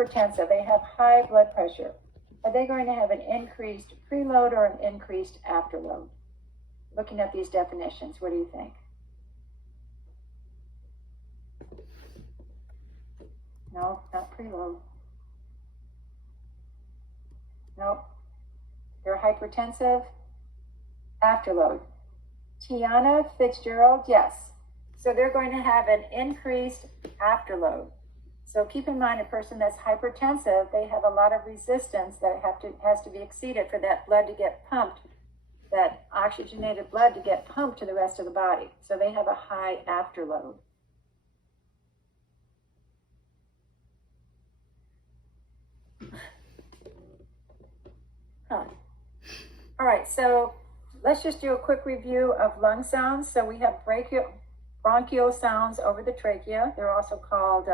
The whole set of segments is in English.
hypertensive, they have high blood pressure, are they going to have an increased preload or an increased afterload? Looking at these definitions, what do you think? No, not preload. Nope. They're hypertensive. Afterload. Tiana Fitzgerald, yes. So they're going to have an increased afterload. So keep in mind, a person that's hypertensive, they have a lot of resistance that has to be exceeded for that blood to get pumped, that oxygenated blood to get pumped to the rest of the body. So they have a high afterload. Huh. All right, so let's just do a quick review of lung sounds. So we have bronchial sounds over the trachea. They're also called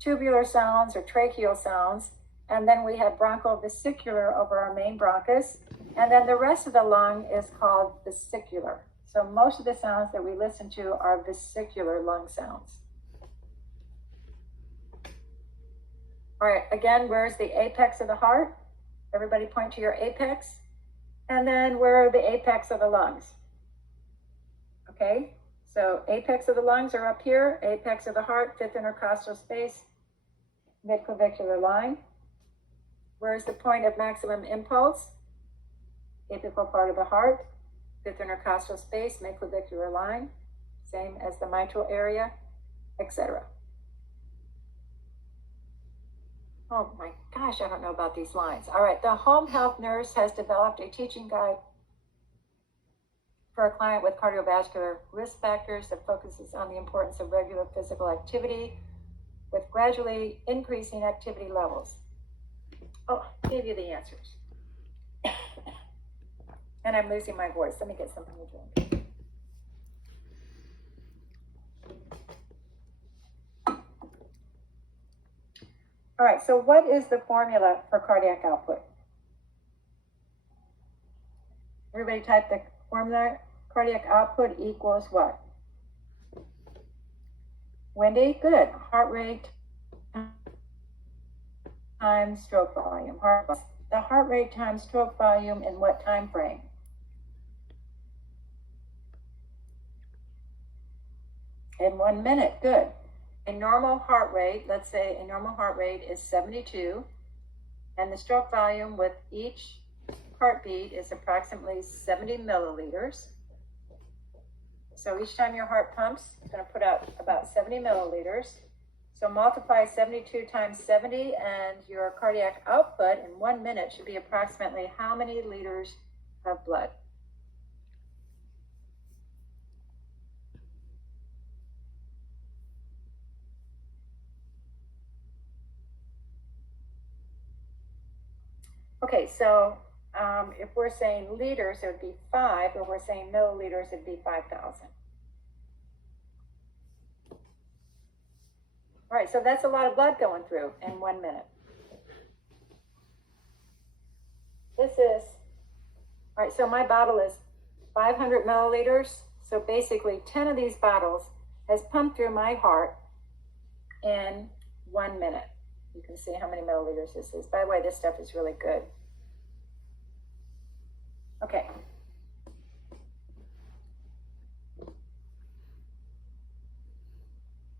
tubular sounds or tracheal sounds. And then we have bronchovesicular over our main bronchus. And then the rest of the lung is called vesicular. So most of the sounds that we listen to are vesicular lung sounds. All right, again, where's the apex of the heart? Everybody point to your apex. And then where are the apex of the lungs? Okay, so apex of the lungs are up here, apex of the heart, fifth intercostal space, midclavicular line. Where's the point of maximum impulse? Apical part of the heart, fifth intercostal space, midclavicular line, same as the mitral area, etc. Oh my gosh, I don't know about these lines. All right, the home health nurse has developed a teaching guide for a client with cardiovascular risk factors that focuses on the importance of regular physical activity with gradually increasing activity levels. Oh, I gave you the answers. And I'm losing my voice. Let me get something to drink. All right, so what is the formula for cardiac output? Everybody type the formula. Cardiac output equals what? Wendy, good. Heart rate times stroke volume. The heart rate times stroke volume in what time frame? In 1 minute, good. A normal heart rate, let's say a normal heart rate is 72, and the stroke volume with each heartbeat is approximately 70 milliliters. So each time your heart pumps, it's going to put out about 70 milliliters. So multiply 72 times 70, and your cardiac output in 1 minute should be approximately how many liters of blood? Okay, so if we're saying liters, it would be 5. If we're saying milliliters, it'd be 5,000. All right, so that's a lot of blood going through in 1 minute. All right, so my bottle is 500 milliliters. So basically 10 of these bottles has pumped through my heart in 1 minute. You can see how many milliliters this is. By the way, this stuff is really good. Okay.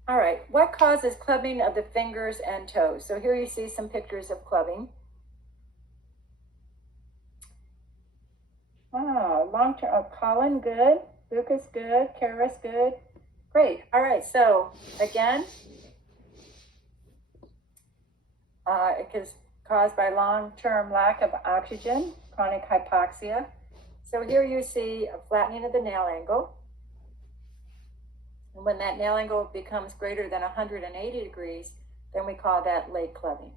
All right, what causes clubbing of the fingers and toes? So here you see some pictures of clubbing. Long-term, Colin, good. Lucas, good. Karis, good. Great. All right, so again, it is caused by long-term lack of oxygen, chronic hypoxia. So here you see a flattening of the nail angle. And when that nail angle becomes greater than 180 degrees, then we call that late clubbing.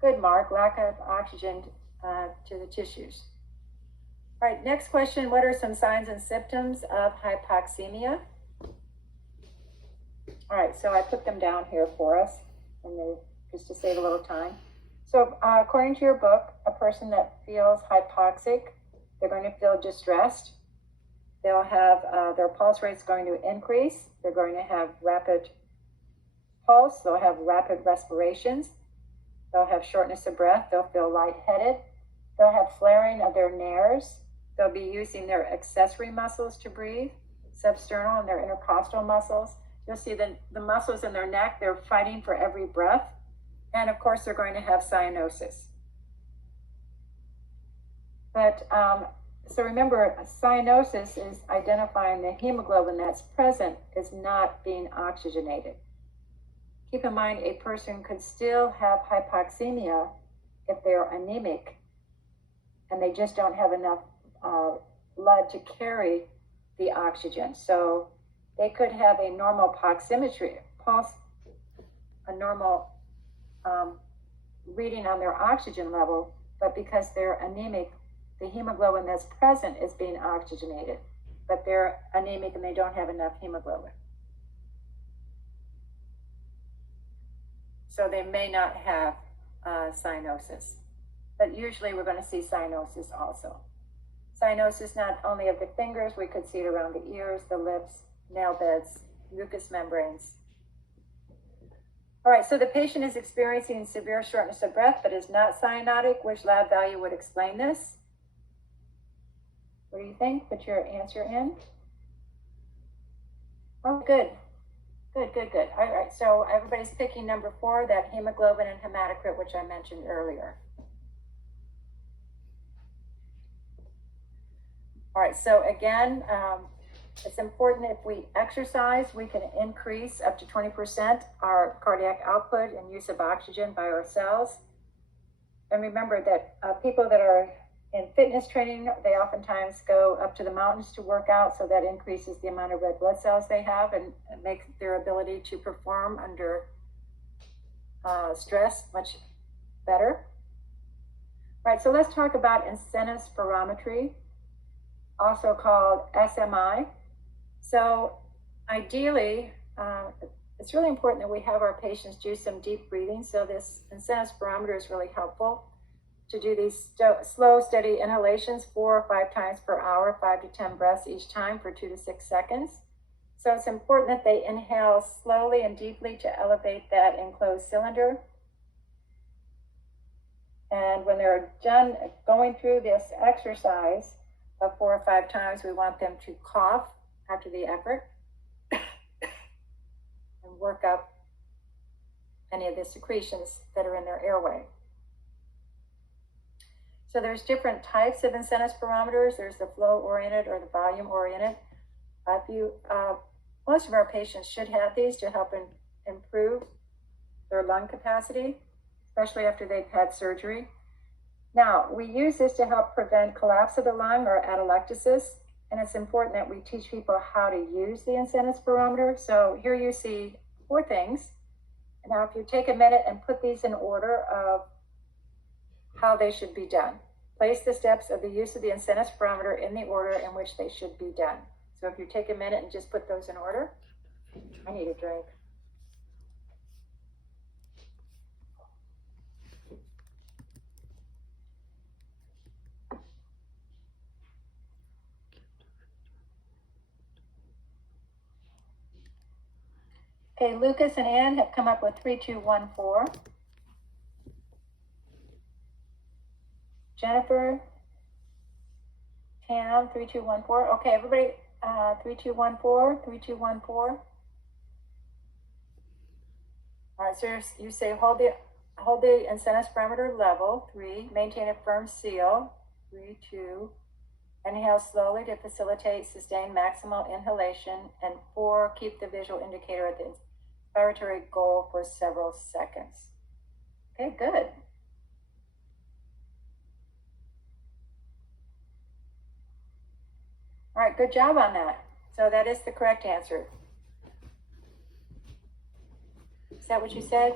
Good, Mark. Lack of oxygen to the tissues. All right, next question. What are some signs and symptoms of hypoxemia? All right, so I put them down here for us, and just to save a little time. So according to your book, a person that feels hypoxic, they're going to feel distressed. They'll have their pulse rate's going to increase. They're going to have rapid pulse, they'll have rapid respirations, they'll have shortness of breath, they'll feel lightheaded, they'll have flaring of their nares, they'll be using their accessory muscles to breathe, substernal and their intercostal muscles. You'll see the muscles in their neck, they're fighting for every breath. And of course, they're going to have cyanosis. But so remember, cyanosis is identifying the hemoglobin that's present is not being oxygenated. Keep in mind, a person could still have hypoxemia if they're anemic and they just don't have enough blood to carry the oxygen. So they could have a normal oximetry pulse, a normal reading on their oxygen level, but because they're anemic, the hemoglobin that's present is being oxygenated, but they're anemic and they don't have enough hemoglobin. So they may not have cyanosis, but usually we're going to see cyanosis also. Cyanosis not only of the fingers, we could see it around the ears, the lips, nail beds, mucous membranes. All right, so the patient is experiencing severe shortness of breath, but is not cyanotic. Which lab value would explain this? What do you think? Put your answer in. Oh, good. Good. All right, so everybody's picking number 4, that hemoglobin and hematocrit, which I mentioned earlier. All right, so again, it's important if we exercise, we can increase up to 20% our cardiac output and use of oxygen by ourselves. And remember that people that are in fitness training, they oftentimes go up to the mountains to work out, so that increases the amount of red blood cells they have and makes their ability to perform under stress much better. All right, so let's talk about incentive spirometry, also called SMI. So ideally, it's really important that we have our patients do some deep breathing. So this incentive spirometer is really helpful to do these slow, steady inhalations 4 or 5 times per hour, 5 to 10 breaths each time for 2 to 6 seconds. So it's important that they inhale slowly and deeply to elevate that enclosed cylinder. And when they're done going through this exercise of 4 or 5 times, we want them to cough after the effort and work up any of the secretions that are in their airway. So there's different types of incentive spirometers. There's the flow-oriented or the volume-oriented. Most of our patients should have these to help improve their lung capacity, especially after they've had surgery. Now, we use this to help prevent collapse of the lung or atelectasis, and it's important that we teach people how to use the incentive spirometer. So here you see 4 things. Now, if you take a minute and put these in order of how they should be done. Place the steps of the use of the incentive spirometer in the order in which they should be done. So if you take a minute and just put those in order. I need a drink. Okay, Lucas and Ann have come up with 3214. Jennifer, Tam, 3214. Okay, everybody, 3214, 3214. All right, so you say hold the incentive spirometer level. 3, maintain a firm seal. 3, 2. Inhale slowly to facilitate sustained maximal inhalation. And 4, keep the visual indicator at the inspiratory goal for several seconds. Okay, good. All right, good job on that. So that is the correct answer. Is that what you said?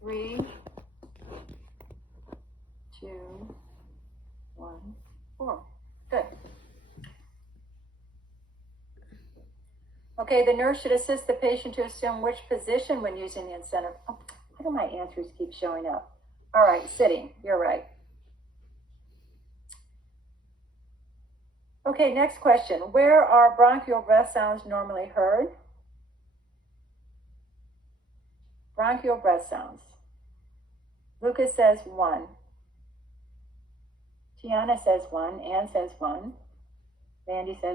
3, 2, 1, 4. Good. Okay, the nurse should assist the patient to assume which position when using the incentive. Oh, why do my answers keep showing up? All right, sitting. You're right. Okay, next question. Where are bronchial breath sounds normally heard? Bronchial breath sounds. Lucas says 1. Tiana says 1. Ann says 1. Mandy says